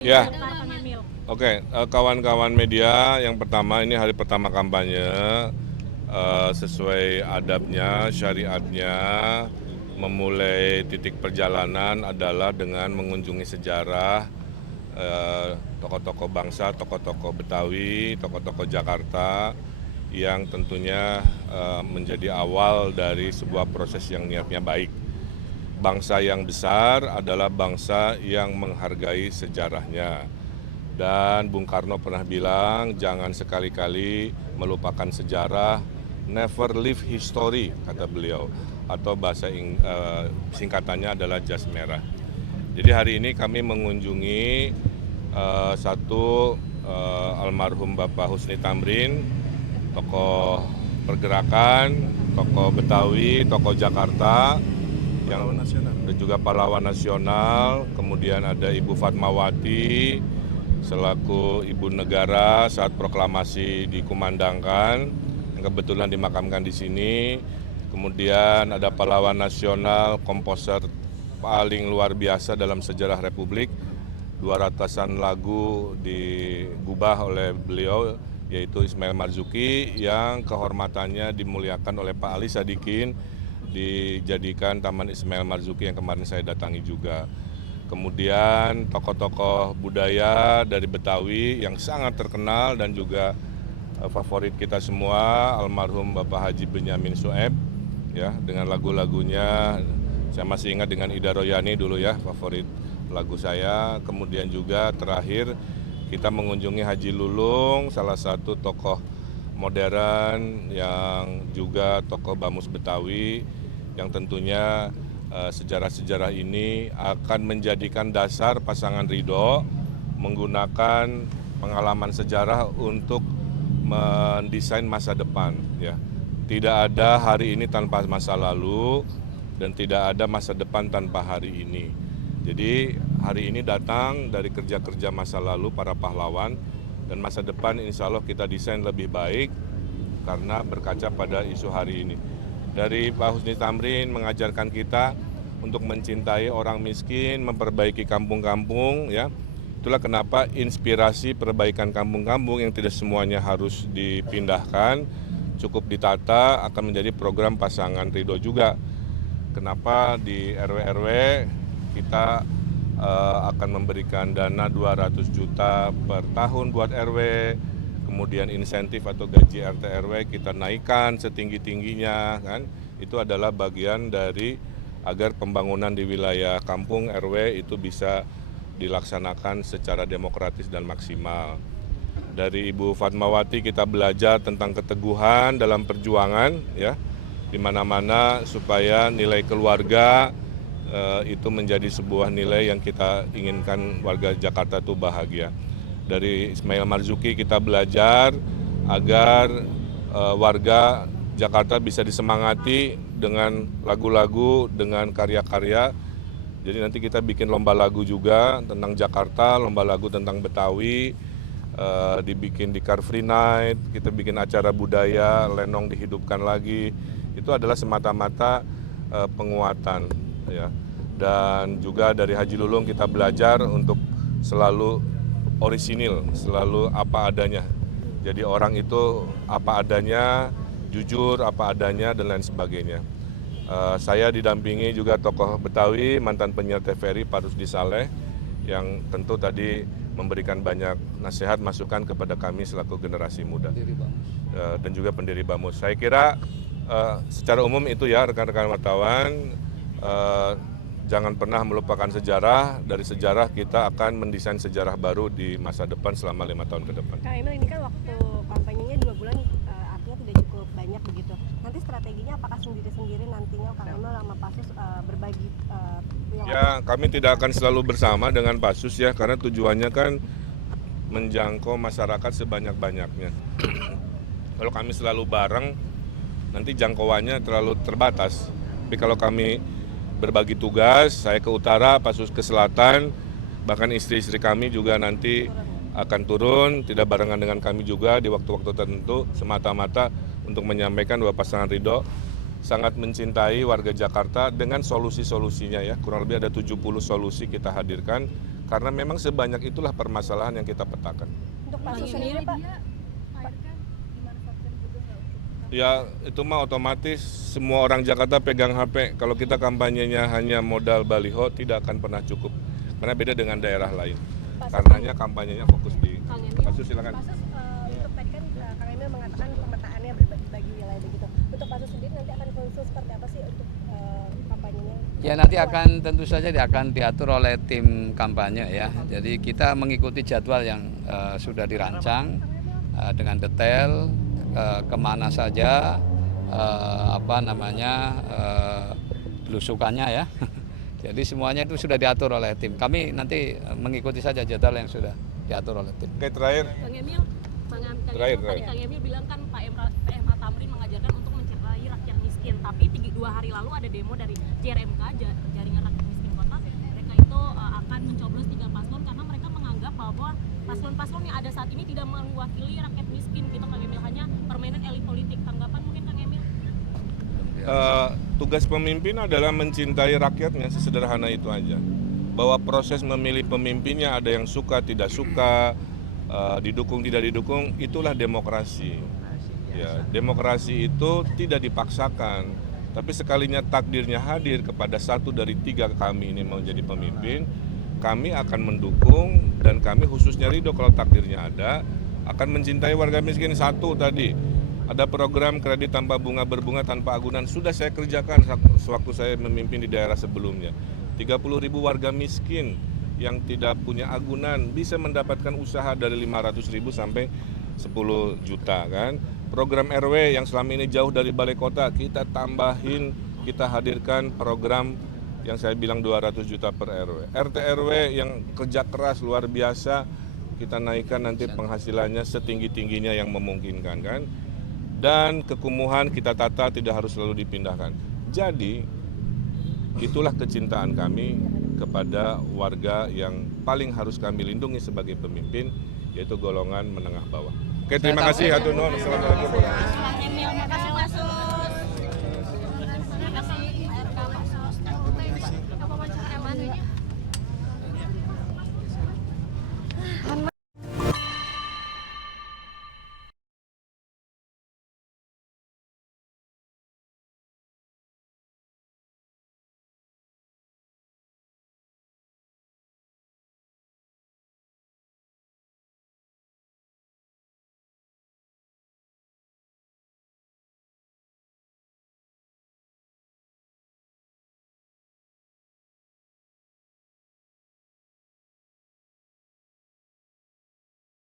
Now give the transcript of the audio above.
Ya, oke, kawan-kawan media, yang pertama ini hari pertama kampanye, sesuai adabnya, syariatnya, memulai titik perjalanan adalah dengan mengunjungi sejarah tokoh-tokoh bangsa, tokoh-tokoh Betawi, tokoh-tokoh Jakarta, yang tentunya menjadi awal dari sebuah proses yang niatnya baik. Bangsa yang besar adalah bangsa yang menghargai sejarahnya. Dan Bung Karno pernah bilang, jangan sekali-kali melupakan sejarah, never leave history, kata beliau. Atau singkatannya adalah jas merah. Jadi hari ini kami mengunjungi almarhum Bapak Husni Tamrin, tokoh pergerakan, tokoh Betawi, tokoh Jakarta, yang dan juga pahlawan nasional. Kemudian ada Ibu Fatmawati selaku ibu negara saat proklamasi dikumandangkan, yang kebetulan dimakamkan di sini. Kemudian ada pahlawan nasional, komposer paling luar biasa dalam sejarah Republik, 200-an lagu digubah oleh beliau, yaitu Ismail Marzuki, yang kehormatannya dimuliakan oleh Pak Ali Sadikin, dijadikan Taman Ismail Marzuki yang kemarin saya datangi juga. Kemudian tokoh-tokoh budaya dari Betawi yang sangat terkenal dan juga favorit kita semua, almarhum Bapak Haji Benyamin Sueb, ya, dengan lagu-lagunya. Saya masih ingat dengan Ida Royani dulu ya, favorit lagu saya. Kemudian juga terakhir kita mengunjungi Haji Lulung, salah satu tokoh modern yang juga tokoh Bamus Betawi, yang tentunya sejarah-sejarah ini akan menjadikan dasar pasangan Ridho menggunakan pengalaman sejarah untuk mendesain masa depan. Ya. Tidak ada hari ini tanpa masa lalu dan tidak ada masa depan tanpa hari ini. Jadi hari ini datang dari kerja-kerja masa lalu para pahlawan, dan masa depan insya Allah kita desain lebih baik karena berkaca pada isu hari ini. Dari Pak Husni Tamrin mengajarkan kita untuk mencintai orang miskin, memperbaiki kampung-kampung, ya. Itulah kenapa inspirasi perbaikan kampung-kampung yang tidak semuanya harus dipindahkan, cukup ditata, akan menjadi program pasangan Ridho juga. Kenapa di RW-RW kita akan memberikan dana 200 juta per tahun buat RW, kemudian insentif atau gaji RT RW kita naikkan setinggi-tingginya, kan? Itu adalah bagian dari agar pembangunan di wilayah kampung RW itu bisa dilaksanakan secara demokratis dan maksimal. Dari Ibu Fatmawati kita belajar tentang keteguhan dalam perjuangan, ya, di mana-mana supaya nilai keluarga itu menjadi sebuah nilai yang kita inginkan warga Jakarta itu bahagia. Dari Ismail Marzuki kita belajar agar warga Jakarta bisa disemangati dengan lagu-lagu, dengan karya-karya. Jadi nanti kita bikin lomba lagu juga tentang Jakarta, lomba lagu tentang Betawi, dibikin di Car Free Night, kita bikin acara budaya, lenong dihidupkan lagi. Itu adalah semata-mata penguatan, ya. Dan juga dari Haji Lulung kita belajar untuk selalu orisinil, selalu apa adanya. Jadi orang itu apa adanya, jujur apa adanya, dan lain sebagainya. Saya didampingi juga tokoh Betawi, mantan penyiar TVRI Pak Rusdi Saleh, yang tentu tadi memberikan banyak nasihat, masukan kepada kami selaku generasi muda. Dan juga pendiri Bamus. Saya kira secara umum itu ya rekan-rekan wartawan, jangan pernah melupakan sejarah. Dari sejarah kita akan mendesain sejarah baru di masa depan selama 5 tahun ke depan. Kang Emil, ini kan waktu kampanyenya 2 bulan, artinya tidak cukup banyak begitu. Nanti strateginya apakah sendiri-sendiri nantinya Kang Emil sama Pasus berbagi? Ya, kami tidak akan selalu bersama dengan Pasus ya, karena tujuannya kan menjangkau masyarakat sebanyak-banyaknya. Kalau kami selalu bareng, nanti jangkauannya terlalu terbatas. Tapi kalau kami berbagi tugas, saya ke utara, Pasus ke selatan, bahkan istri-istri kami juga nanti akan turun, tidak barengan dengan kami juga di waktu-waktu tertentu, semata-mata untuk menyampaikan bahwa pasangan Ridho sangat mencintai warga Jakarta dengan solusi-solusinya ya. Kurang lebih ada 70 solusi kita hadirkan Karena memang sebanyak itulah permasalahan yang kita petakan. Untuk Pasus sendiri Pak, Ya itu mah otomatis semua orang Jakarta pegang HP. Kalau kita kampanyenya hanya modal baliho tidak akan pernah cukup. Karena beda dengan daerah lain. Karenanya kampanyenya fokus di Pasus. Silakan. Pasus untuk tadi kan Kang Emil mengatakan pemetaannya bagi wilayah begitu. Untuk Pasus sendiri nanti akan khusus seperti apa sih untuk kampanyenya? Ya nanti akan tentu saja akan diatur oleh tim kampanye ya. Jadi kita mengikuti jadwal yang sudah dirancang dengan detail kemana saja belusukannya ya. Jadi semuanya itu sudah diatur oleh tim. Kami nanti mengikuti saja jadwal yang sudah diatur oleh tim. Oke, terakhir. Kang Emil, tadi Kang Emil bilang kan Pak M. Tamrin mengajarkan untuk mencerdai rakyat miskin. Tapi 2 hari lalu ada demo dari JRMK, Jaringan Rakyat Miskin Kota. Mereka itu akan mencoblos 3 paslon karena mereka menganggap bahwa paslon-paslon yang ada saat ini tidak mewakili rakyat miskin gitu Kang Emil, hanya permainan elit politik. Tanggapan mungkin Kang Emil? Tugas pemimpin adalah mencintai rakyatnya, sesederhana itu aja. Bahwa proses memilih pemimpinnya ada yang suka, tidak suka, didukung, tidak didukung, itulah demokrasi. Ya, demokrasi itu tidak dipaksakan, tapi sekalinya takdirnya hadir kepada 1 dari 3 kami ini menjadi pemimpin, kami akan mendukung dan kami khususnya ridho kalau takdirnya ada, akan mencintai warga miskin. 1 tadi, ada program kredit tanpa bunga berbunga tanpa agunan, sudah saya kerjakan sewaktu saya memimpin di daerah sebelumnya. 30.000 warga miskin yang tidak punya agunan bisa mendapatkan usaha dari 500.000 sampai 10 juta kan. Program RW yang selama ini jauh dari balai kota, kita tambahin, kita hadirkan program yang saya bilang 200 juta per RW. RT RW yang kerja keras luar biasa, kita naikkan nanti penghasilannya setinggi-tingginya yang memungkinkan kan. Dan kekumuhan kita tata tidak harus selalu dipindahkan. Jadi itulah kecintaan kami kepada warga yang paling harus kami lindungi sebagai pemimpin, yaitu golongan menengah bawah. Oke, terima kasih. Hatur nuhun. Assalamualaikum. Kang Emil, makasih masuk.